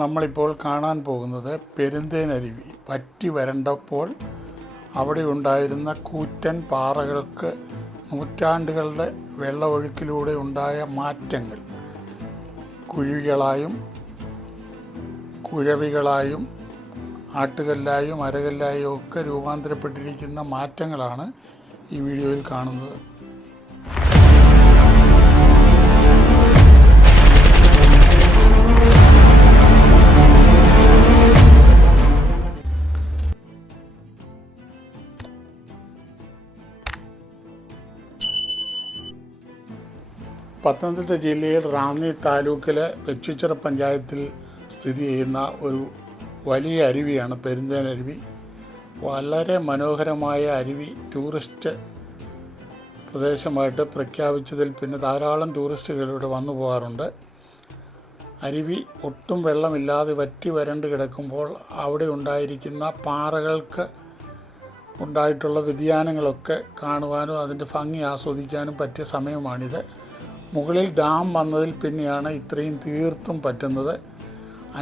നമ്മളിപ്പോൾ കാണാൻ പോകുന്നത് പെരുന്തേനരുവി വറ്റി വരണ്ടപ്പോൾ അവിടെ ഉണ്ടായിരുന്ന കൂറ്റൻ പാറകൾക്ക് നൂറ്റാണ്ടുകളുടെ വെള്ളമൊഴുക്കിലൂടെ ഉണ്ടായ മാറ്റങ്ങൾ, കുഴികളായും കുഴവികളായും ആട്ടുകല്ലായും അരകല്ലായും ഒക്കെ രൂപാന്തരപ്പെട്ടിരിക്കുന്ന മാറ്റങ്ങളാണ് ഈ വീഡിയോയിൽ കാണുന്നത്. പത്തനംതിട്ട ജില്ലയിൽ റാന്നി താലൂക്കിലെ വെച്ചിച്ചിറ പഞ്ചായത്തിൽ സ്ഥിതി ചെയ്യുന്ന ഒരു വലിയ അരുവിയാണ് പെരുന്തേനരുവി. വളരെ മനോഹരമായ അരുവി ടൂറിസ്റ്റ് പ്രദേശമായിട്ട് പ്രഖ്യാപിച്ചതിൽ പിന്നെ ധാരാളം ടൂറിസ്റ്റുകൾ ഇവിടെ വന്നു പോകാറുണ്ട്. അരുവി ഒട്ടും വെള്ളമില്ലാതെ വറ്റി വരണ്ട് കിടക്കുമ്പോൾ അവിടെ ഉണ്ടായിരിക്കുന്ന പാറകൾക്ക് ഉണ്ടായിട്ടുള്ള വ്യതിയാനങ്ങളൊക്കെ കാണുവാനും അതിൻ്റെ ഭംഗി ആസ്വദിക്കാനും പറ്റിയ സമയമാണിത്. മുകളിൽ ഡാം വന്നതിൽ പിന്നെയാണ് ഇത്രയും തീർത്തും പറ്റുന്നത്.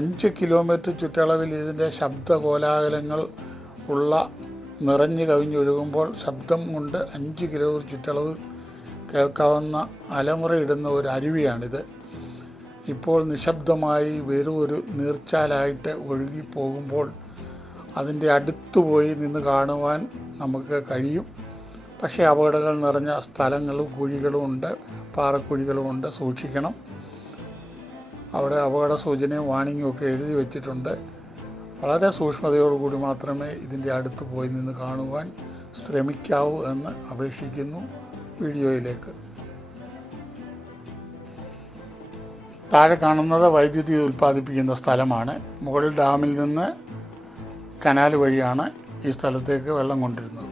5 കിലോമീറ്റർ ചുറ്റളവിൽ ഇതിൻ്റെ ശബ്ദ കോലാഹലങ്ങൾ ഉള്ള നിറഞ്ഞു കവിഞ്ഞൊഴുകുമ്പോൾ ശബ്ദം കൊണ്ട് 5 കിലോമീറ്റർ ചുറ്റളവ് കേൾക്കാവുന്ന അലമുറയിടുന്ന ഒരു അരുവിയാണിത്. ഇപ്പോൾ നിശബ്ദമായി വെറും ഒരു നീർച്ചാലായിട്ട് ഒഴുകി പോകുമ്പോൾ അതിൻ്റെ അടുത്ത് പോയി നിന്ന് കാണുവാൻ നമുക്ക് കഴിയും. പക്ഷേ അപകടങ്ങൾ നിറഞ്ഞ സ്ഥലങ്ങളും കുഴികളും ഉണ്ട്, പാറക്കുഴികളുമുണ്ട്, സൂക്ഷിക്കണം. അവിടെ അപകട സൂചനയും വാണിങ്ങും ഒക്കെ എഴുതി വച്ചിട്ടുണ്ട്. വളരെ സൂക്ഷ്മതയോടുകൂടി മാത്രമേ ഇതിൻ്റെ അടുത്ത് പോയി നിന്ന് കാണുവാൻ ശ്രമിക്കാവൂ എന്ന് അപേക്ഷിക്കുന്നു. വീഡിയോയിലേക്ക് താഴെ കാണുന്നത് വൈദ്യുതി ഉൽപ്പാദിപ്പിക്കുന്ന സ്ഥലമാണ്. മുകളിൽ ഡാമിൽ നിന്ന് കനാൽ വഴിയാണ് ഈ സ്ഥലത്തേക്ക് വെള്ളം കൊണ്ടിരുന്നത്.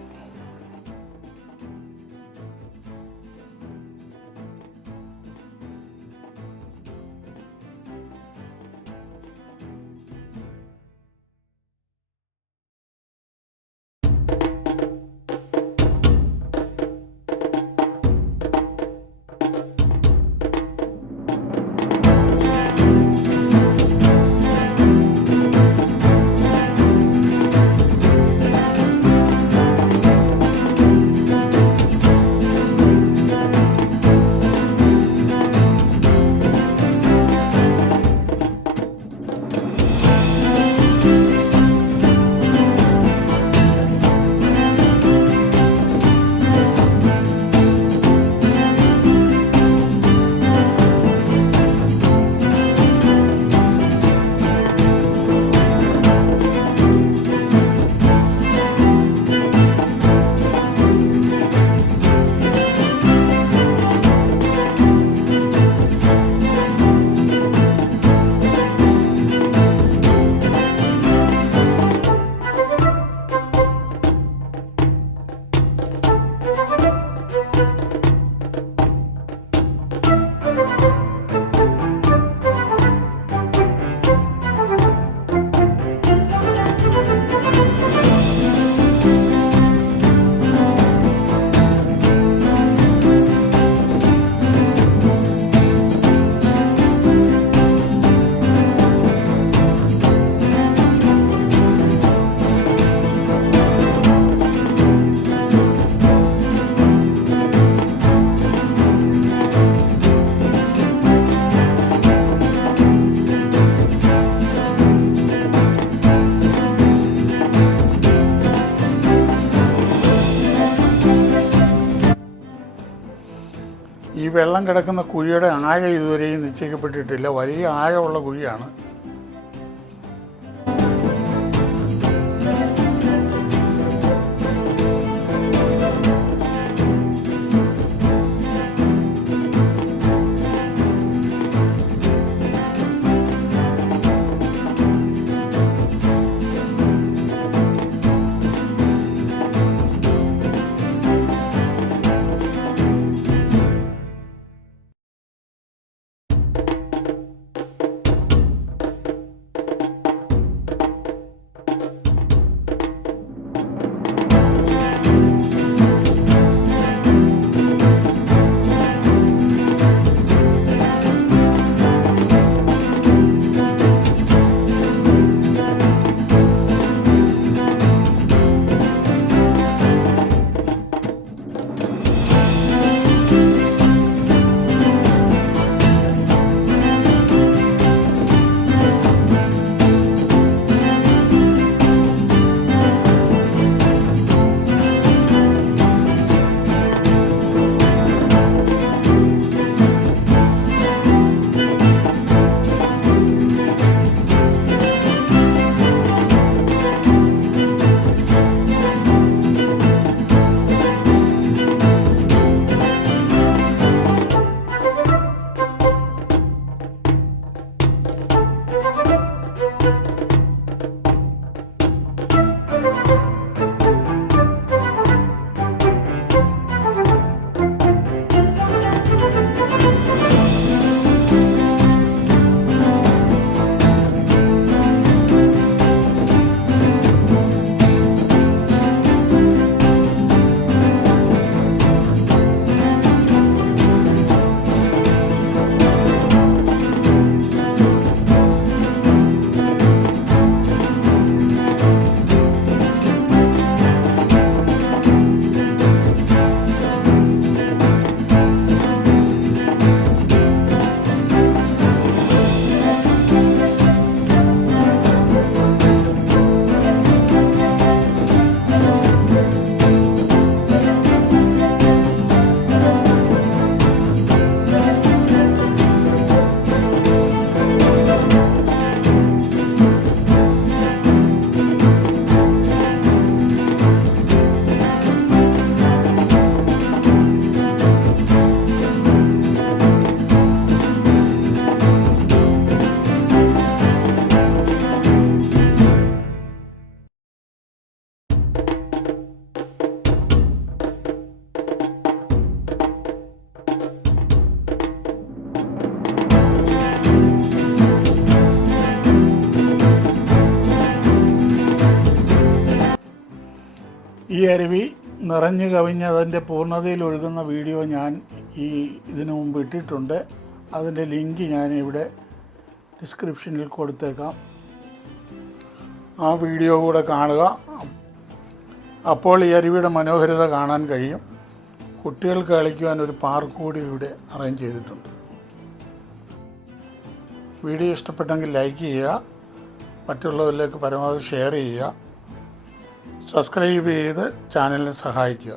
ഈ വെള്ളം കിടക്കുന്ന കുഴിയുടെ ആഴം ഇതുവരെയും നിശ്ചയിക്കപ്പെട്ടിട്ടില്ല. വലിയ ആഴമുള്ള കുഴിയാണ്. അരുവി നിറഞ്ഞു കവിഞ്ഞതിൻ്റെ പൂർണ്ണതയിൽ ഒഴുകുന്ന വീഡിയോ ഞാൻ ഇതിനു മുമ്പ് ഇട്ടിട്ടുണ്ട്. അതിൻ്റെ ലിങ്ക് ഞാൻ ഇവിടെ ഡിസ്ക്രിപ്ഷനിൽ കൊടുത്തേക്കാം. ആ വീഡിയോ കൂടെ കാണുക. അപ്പോൾ ഈ അരുവിയുടെ മനോഹാരിത കാണാൻ കഴിയും. കുട്ടികൾക്ക് കളിക്കുവാൻ ഒരു പാർക്ക് കൂടി ഇവിടെ അറേഞ്ച് ചെയ്തിട്ടുണ്ട്. വീഡിയോ ഇഷ്ടപ്പെട്ടെങ്കിൽ ലൈക്ക് ചെയ്യുക, മറ്റുള്ളവരിലേക്ക് പരമാവധി ഷെയർ ചെയ്യുക, സബ്സ്ക്രൈബ് ചെയ്ത് ചാനലിനെ സഹായിക്കുക.